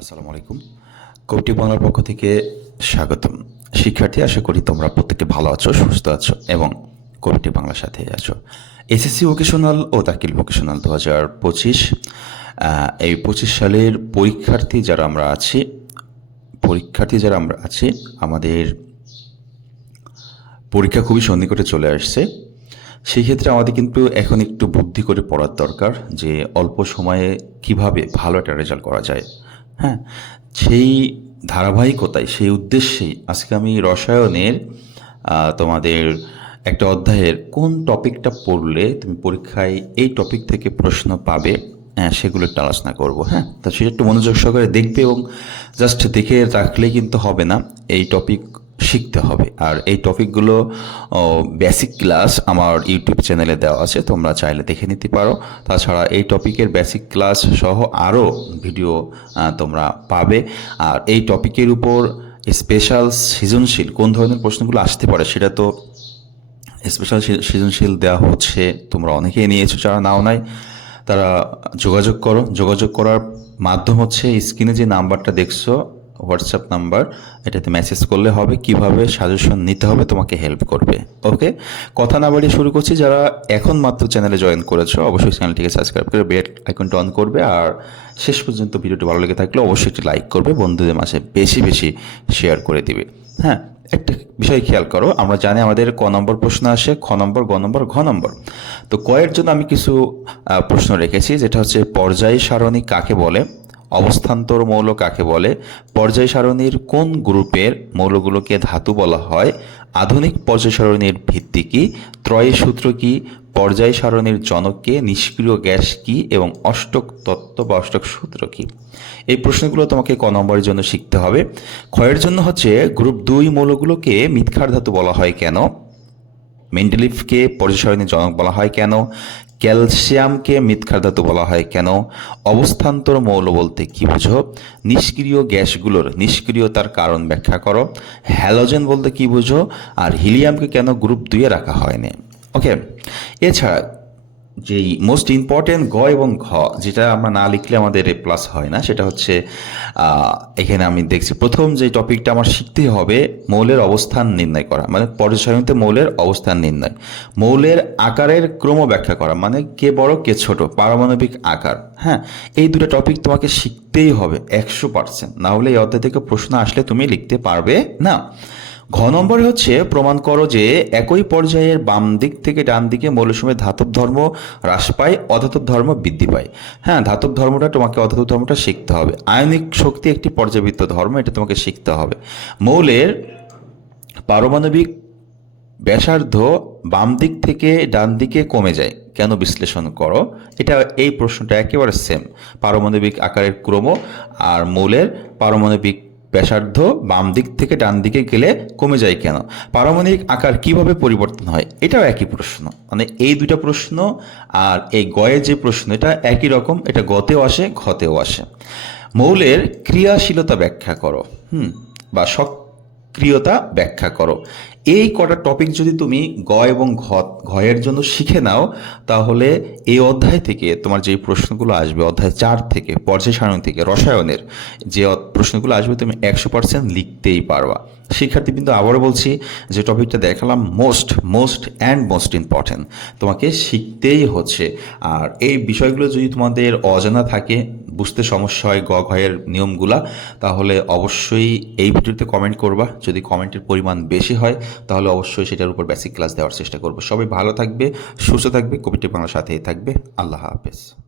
আসসালামু আলাইকুম। কবিটি বাংলার পক্ষ থেকে স্বাগতম। শিক্ষার্থী, আশা করি তোমরা প্রত্যেকে ভালো আছো, সুস্থ আছো এবং কবিটি বাংলার সাথে আছো। এসএসসি ভোকেশনাল ও দাখিল ভোকেশনাল দু হাজার পঁচিশ এই পঁচিশ সালের পরীক্ষার্থী যারা আমরা আছি, পরীক্ষার্থী যারা আমরা আছি, আমাদের পরীক্ষা খুবই সন্নিকটে চলে আসছে। সেই ক্ষেত্রে আমাদের কিন্তু এখন একটু বুদ্ধি করে পড়ার দরকার যে অল্প সময়ে কীভাবে ভালো একটা রেজাল্ট করা যায়। হ্যাঁ সেই ধারাবাহিকতায়, সেই উদ্দেশ্যেই আজকে আমি রসায়নের তোমাদের একটা অধ্যায়ের কোন টপিকটা পড়লে তুমি পরীক্ষায় এই টপিক থেকে প্রশ্ন পাবে হ্যাঁ সেগুলো একটু আলোচনা করব হ্যাঁ? তা সেটা একটু মনোযোগ সহকারে দেখবে এবং জাস্ট দেখে রাখলে কিন্তু হবে না। এই টপিক শিখতে হবে। আর এই টপিকগুলো বেসিক ক্লাস আমার ইউটিউব চ্যানেলে দেওয়া আছে, তোমরা চাইলে দেখে নিতে পারো। তাছাড়া এই টপিকের বেসিক ক্লাস সহ আরও ভিডিও তোমরা পাবে। আর এই টপিকের উপর স্পেশাল সৃজনশীল, কোন ধরনের প্রশ্নগুলো আসতে পারে সেটা তো স্পেশাল সৃজনশীল দেওয়া হচ্ছে, তোমরা অনেকেই নিয়েছো যারা নাও নাই, তারা যোগাযোগ করো। যোগাযোগ করার মাধ্যম হচ্ছে স্ক্রিনে যে নাম্বারটা দেখছ হোয়াটসঅ্যাপ নাম্বার এটাতে মেসেজ করলে হবে, কীভাবে সাজেশন নিতে হবে, তোমাকে হেল্প করবে। ওকে কথা না বাড়িয়ে শুরু করছি, যারা এখন মাত্র চ্যানেলে জয়েন করেছ, অবশ্যই চ্যানেলটিকে সাবস্ক্রাইব করে বেল আইকনটা অন করবে, আর শেষ পর্যন্ত ভিডিওটি ভালো লেগে থাকলে অবশ্যই একটি লাইক করবে, বন্ধুদের মাঝে বেশি বেশি শেয়ার করে দিবে। হ্যাঁ একটা বিষয় খেয়াল করো, আমরা জানি আমাদের ক নম্বর প্রশ্ন আসে, খ নম্বর, গ নম্বর, ঘ নম্বর। তো কয়ের জন্য আমি কিছু প্রশ্ন রেখেছি, যেটা হচ্ছে পর্যায় সারণী কাকে বলে? অবস্থান্তর মৌল কাকে বলে? পর্যায় সারণীর কোন গ্রুপের মৌলগুলোকে ধাতু বলা হয়? আধুনিক পর্যায় সারণীর ভিত্তি কি? ত্রয়ী সূত্র কী? পর্যায় সারণীর জনককে নিষ্ক্রিয় গ্যাস কি? এবং অষ্টক তত্ত্ব বা অষ্টক সূত্র কি? এই প্রশ্নগুলো তোমাকে ক নম্বরের জন্য শিখতে হবে। ক্ষয়ের জন্য হচ্ছে গ্রুপ দুই মৌলগুলোকে মিথ্যার ধাতু বলা হয় কেন? মেন্ডেলিফকে পর্যায় সারণীর জনক বলা হয় কেন? ক্যালসিয়ামকে মিথ্যার ধাতু বলা হয়। কেন? অবস্থান্তর মৌল বলতে কি বুঝো? নিষ্ক্রিয় গ্যাসগুলোর নিষ্ক্রিয়তার কারণ ব্যাখ্যা করো। হ্যালোজেন বলতে কি বুঝো? আর হিলিয়ামকে কেন গ্রুপ দুয়ে রাখা হয়নি? ওকে, এছাড়া যেই মোস্ট ইম্পর্টেন্ট গ এবং ঘ, যেটা আমরা না লিখলে আমাদের এ প্লাস হয় না, সেটা হচ্ছে এখানে আমি দেখছি, প্রথম যে টপিকটা আমার শিখতে হবে, মৌলের অবস্থান নির্ণয় করা মানে পর্যায়সারণীতে মৌলের অবস্থান নির্ণয়। মৌলের আকারের ক্রম ব্যাখ্যা করা মানে কে বড়, কে ছোট, পারমাণবিক আকার হ্যাঁ? এই দুটো টপিক তোমাকে শিখতেই হবে একশো পার্সেন্ট না হলে এই অধ্যায় থেকে প্রশ্ন আসলে তুমি লিখতে পারবে না। ঘ নম্বরে হচ্ছে প্রমাণ করো যে একই পর্যায়ের বাম দিক থেকে ডান দিকে মৌলসমূহের ধাতব ধর্ম হ্রাস পায়, অধাতব ধর্ম বৃদ্ধি পায়। হ্যাঁ ধাতব ধর্মটা, তোমাকে অধাতব ধর্মটা শিখতে হবে। আয়নিক শক্তি একটি পর্যাবৃত্ত ধর্ম, এটা তোমাকে শিখতে হবে। মৌলের পারমাণবিক ব্যাসার্ধ বাম দিক থেকে ডান দিকে কমে যায়। কেন বিশ্লেষণ করো? এটা, এই প্রশ্নটা একেবারে সেম পারমাণবিক আকারের ক্রম আর মৌলের পারমাণবিক ব্যাসার্ধ বাম দিক থেকে ডান দিকে গেলে কমে যায় কেন? পারমাণবিক আকার কীভাবে পরিবর্তন হয়? এটাও একই প্রশ্ন। মানে এই দুটা প্রশ্ন আর এই গয়ের যে প্রশ্ন, এটা একই রকম, এটা গতেও আসে, ঘতেও আসে। মৌলের ক্রিয়াশীলতা ব্যাখ্যা করো, হুম, বা সক্রিয়তা ব্যাখ্যা করো। এই কটা টপিক যদি তুমি গ এবং ঘ ঘয়ের জন্য শিখে নাও, তাহলে এই অধ্যায় থেকে তোমার যে প্রশ্নগুলো আসবে, অধ্যায় চার থেকে, পর্যায় সারণী থেকে, রসায়নের যে প্রশ্নগুলো আসবে, তুমি একশো পার্সেন্ট লিখতেই পারবা। শিক্ষার্থী কিন্তু আবারও বলছি যে টপিকটা দেখালাম most most and most important তোমাকে শিখতেই হচ্ছে। আর এই বিষয়গুলো যদি তোমাদের অজানা থাকে বুঝতে সমস্যা হয় গ ঘয়ের নিয়মগুলা, তাহলে অবশ্যই এই ভিডিওতে কমেন্ট করবা। যদি কমেন্টের পরিমাণ বেশি হয়, তাহলে অবশ্যই সেটার উপর বেসিক ক্লাস দেওয়ার চেষ্টা করব। সবাই ভালো থাকবে, সুস্থ থাকবে কবিটি বাংলার সাথেই থাকবে। আল্লাহ হাফেজ।